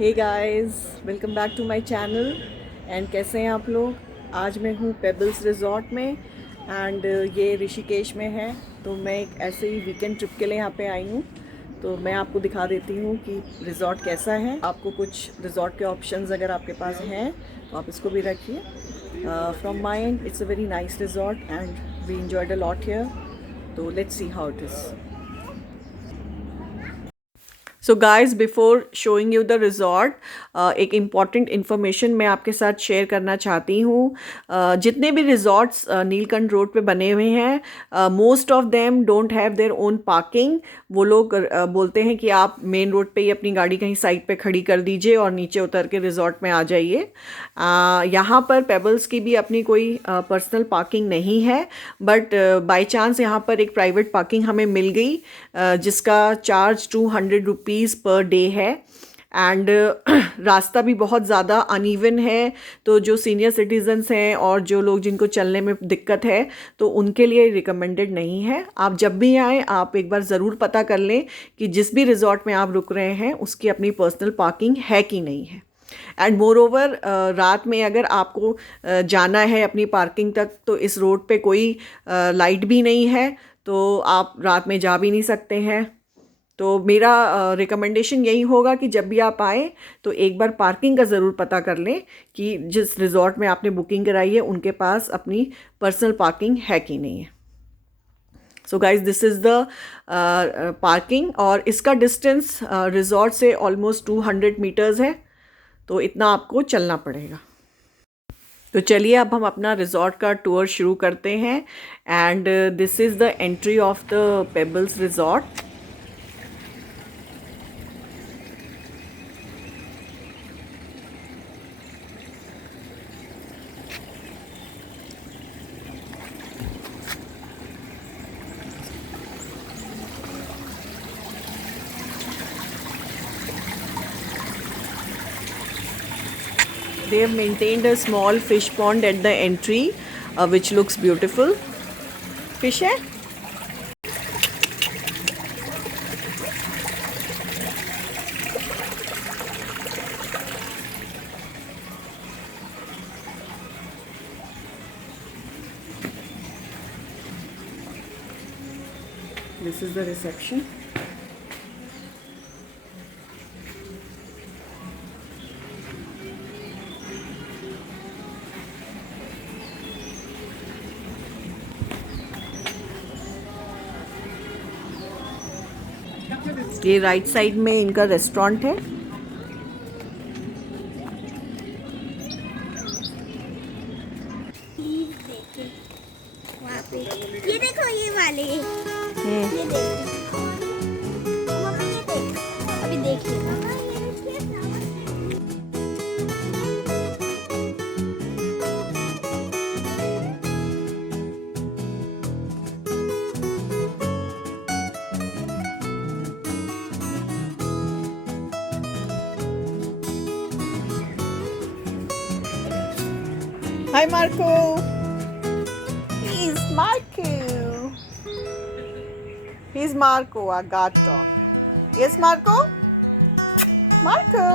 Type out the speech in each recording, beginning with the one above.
Hey guys, welcome back to my channel. And कैसे हैं आप लोग। आज मैं हूँ पेबल्स रिज़ॉर्ट में एंड ये ऋषिकेश में है। तो मैं एक ऐसे ही वीकेंड ट्रिप के लिए यहाँ पे आई हूँ। तो मैं आपको दिखा देती हूँ कि रिज़ॉर्ट कैसा है। आपको कुछ रिज़ॉर्ट के ऑप्शंस अगर आपके पास हैं तो आप इसको भी रखिए। From my and it's a very nice resort and we enjoyed a lot here. तो let's see how it is. So guys before showing you the resort, एक इम्पॉर्टेंट इन्फॉर्मेशन मैं आपके साथ शेयर करना चाहती हूँ। जितने भी रिजॉर्ट्स नीलकंठ रोड पे बने हुए हैं, most of them don't have their own parking. वो लोग बोलते हैं कि आप मेन रोड पे ही अपनी गाड़ी कहीं साइड पे खड़ी कर दीजिए और नीचे उतर के रिजॉर्ट में आ जाइए। यहाँ पर पेबल्स की भी अपनी कोई पर्सनल पार्किंग नहीं है, बट बाय चांस यहाँ पर एक प्राइवेट पार्किंग हमें मिल गई, जिसका चार्ज 200 रुपीज़ पर डे है। एंड रास्ता भी बहुत ज़्यादा अनइवन है, तो जो सीनियर सिटीजन्स हैं और जो लोग जिनको चलने में दिक्कत है तो उनके लिए रिकमेंडेड नहीं है। आप जब भी आएँ आप एक बार ज़रूर पता कर लें कि जिस भी रिजॉर्ट में आप रुक रहे हैं उसकी अपनी पर्सनल पार्किंग है कि नहीं है। एंड मोर ओवर, रात में अगर आपको जाना है अपनी पार्किंग तक तो इस रोड पे कोई लाइट भी नहीं है, तो आप रात में जा भी नहीं सकते हैं। तो मेरा रिकमेंडेशन यही होगा कि जब भी आप आएँ तो एक बार पार्किंग का ज़रूर पता कर लें कि जिस रिज़ॉर्ट में आपने बुकिंग कराई है उनके पास अपनी पर्सनल पार्किंग है कि नहीं है। So guys this is the parking, और इसका डिस्टेंस रिज़ॉर्ट से ऑलमोस्ट 200 मीटर्स है, तो इतना आपको चलना पड़ेगा। तो चलिए अब हम अपना रिज़ॉर्ट का टूर शुरू करते हैं। And this is the entry of the Pebbles resort. They have maintained a small fish pond at the entry, which looks beautiful. Fish है? This is the reception. ये राइट साइड में इनका रेस्टोरेंट है। प्लीज देखे वहाँ पे, ये देखो ये वाले, ये देखो मम्मी, ये देख अभी देखिए। Hi Marco. He's Marco. He's Marco Agato. Yes Marco? Marco.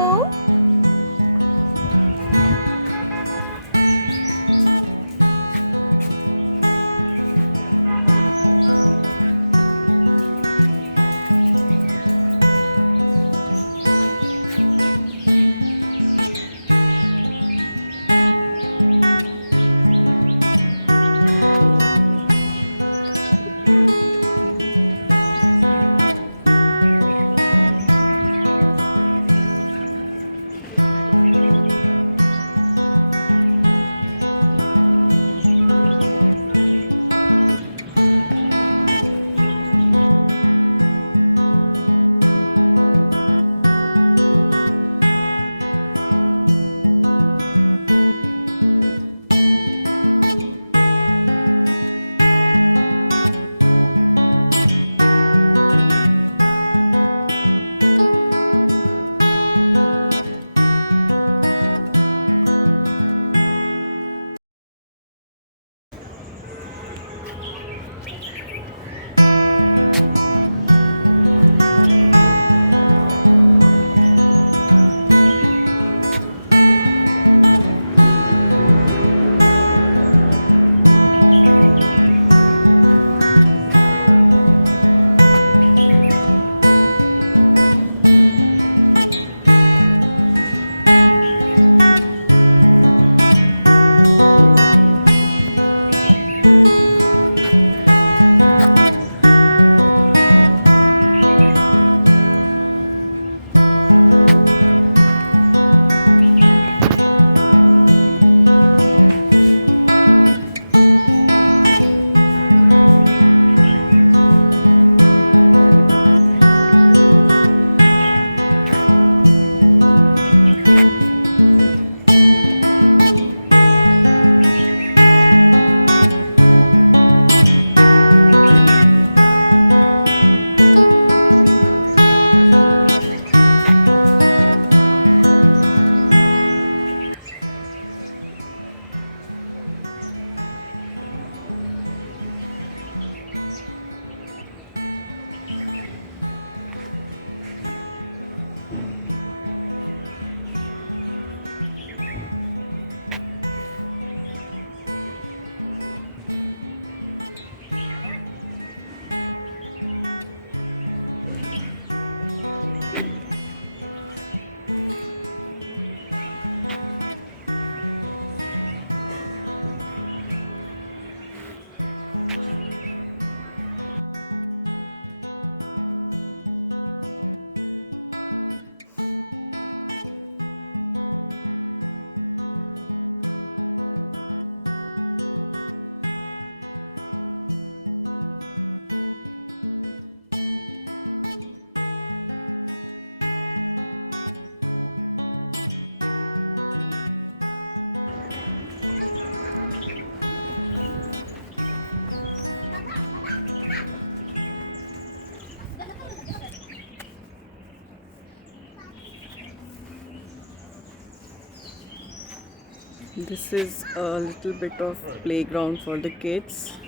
This is a little bit of playground for the kids.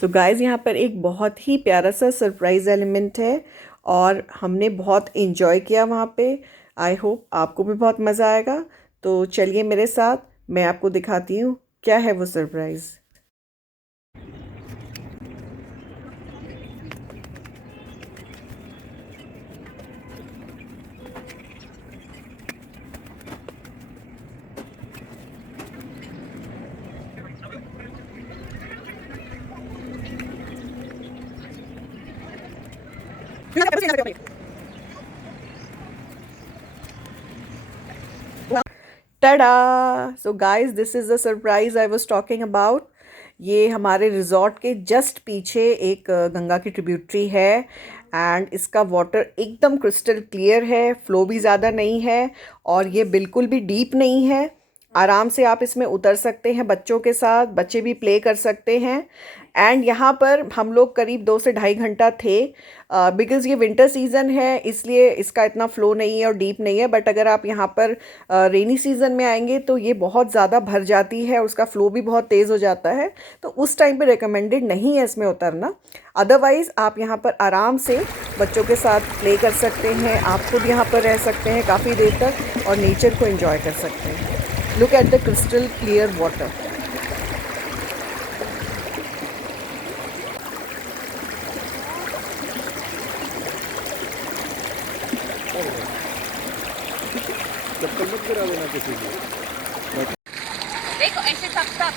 तो गाइज़ यहाँ पर एक बहुत ही प्यारा सा सरप्राइज़ एलिमेंट है और हमने बहुत इन्जॉय किया वहाँ पे। आई होप आपको भी बहुत मज़ा आएगा। तो चलिए मेरे साथ, मैं आपको दिखाती हूँ क्या है वो surprise. Tada! So guys, this is the surprise I was talking about. ये हमारे रिजॉर्ट के जस्ट पीछे एक गंगा की ट्रिब्यूटरी है एंड इसका वाटर एकदम क्रिस्टल क्लियर है, फ्लो भी ज़्यादा नहीं है और ये बिल्कुल भी डीप नहीं है। आराम से आप इसमें उतर सकते हैं बच्चों के साथ, बच्चे भी प्ले कर सकते हैं। एंड यहाँ पर हम लोग करीब 2 से ढाई घंटा थे बिकॉज़ ये विंटर सीज़न है, इसलिए इसका इतना फ़्लो नहीं है और डीप नहीं है। बट अगर आप यहाँ पर रेनी सीज़न में आएंगे तो ये बहुत ज़्यादा भर जाती है और उसका फ़्लो भी बहुत तेज़ हो जाता है, तो उस टाइम पे रिकमेंडेड नहीं है इसमें उतरना। अदरवाइज़ आप यहाँ पर आराम से बच्चों के साथ प्ले कर सकते हैं, आप खुद यहाँ पर रह सकते हैं काफ़ी देर तक और नेचर को एंजॉय कर सकते हैं। Look at the crystal clear water.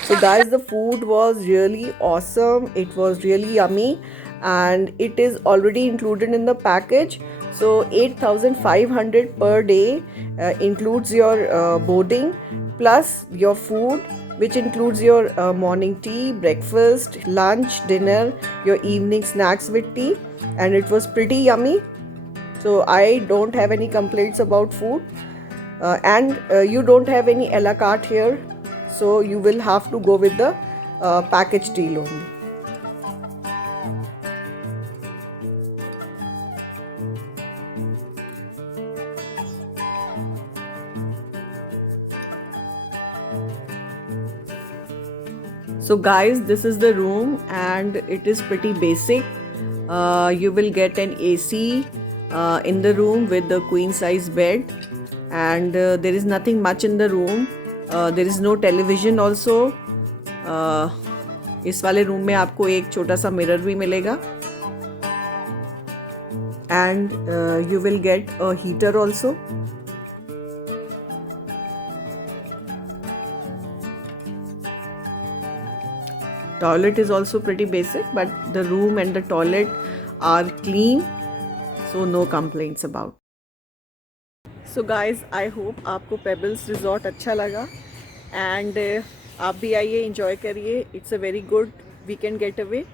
So guys, the food was really awesome. It was really yummy and it is already included in the package. So 8,500 per day includes your boarding plus your food, which includes your morning tea, breakfast, lunch, dinner, your evening snacks with tea, and it was pretty yummy. So I don't have any complaints about food, and you don't have any a la carte here, so you will have to go with the package deal only. So guys, this is the room and it is pretty basic. You will get an AC in the room with the queen size bed and there is nothing much in the room. There is no television also. इस वाले रूम में आपको एक छोटा सा मिरर भी मिलेगा and you will get a heater also. Toilet is also pretty basic, but the room and the toilet are clean, so no complaints about. So guys, I hope आपको Pebbles Resort अच्छा लगा and आप भी आइए, enjoy करिए. It's a very good weekend getaway.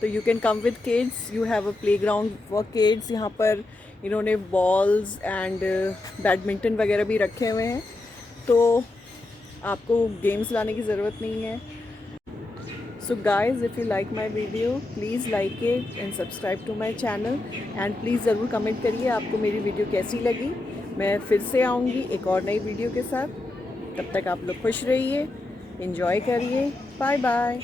तो you can come with kids. You have a playground for kids. यहाँ पर इन्होंने balls and बैडमिंटन वगैरह भी रखे हुए हैं, तो आपको games लाने की ज़रूरत नहीं है. So guys, if you like my video, please like it and subscribe to my channel and please ज़रूर कमेंट करिए आपको मेरी वीडियो कैसी लगी. मैं फिर से आऊँगी एक और नई वीडियो के साथ. तब तक आप लोग खुश रहिए, enjoy करिए. Bye bye.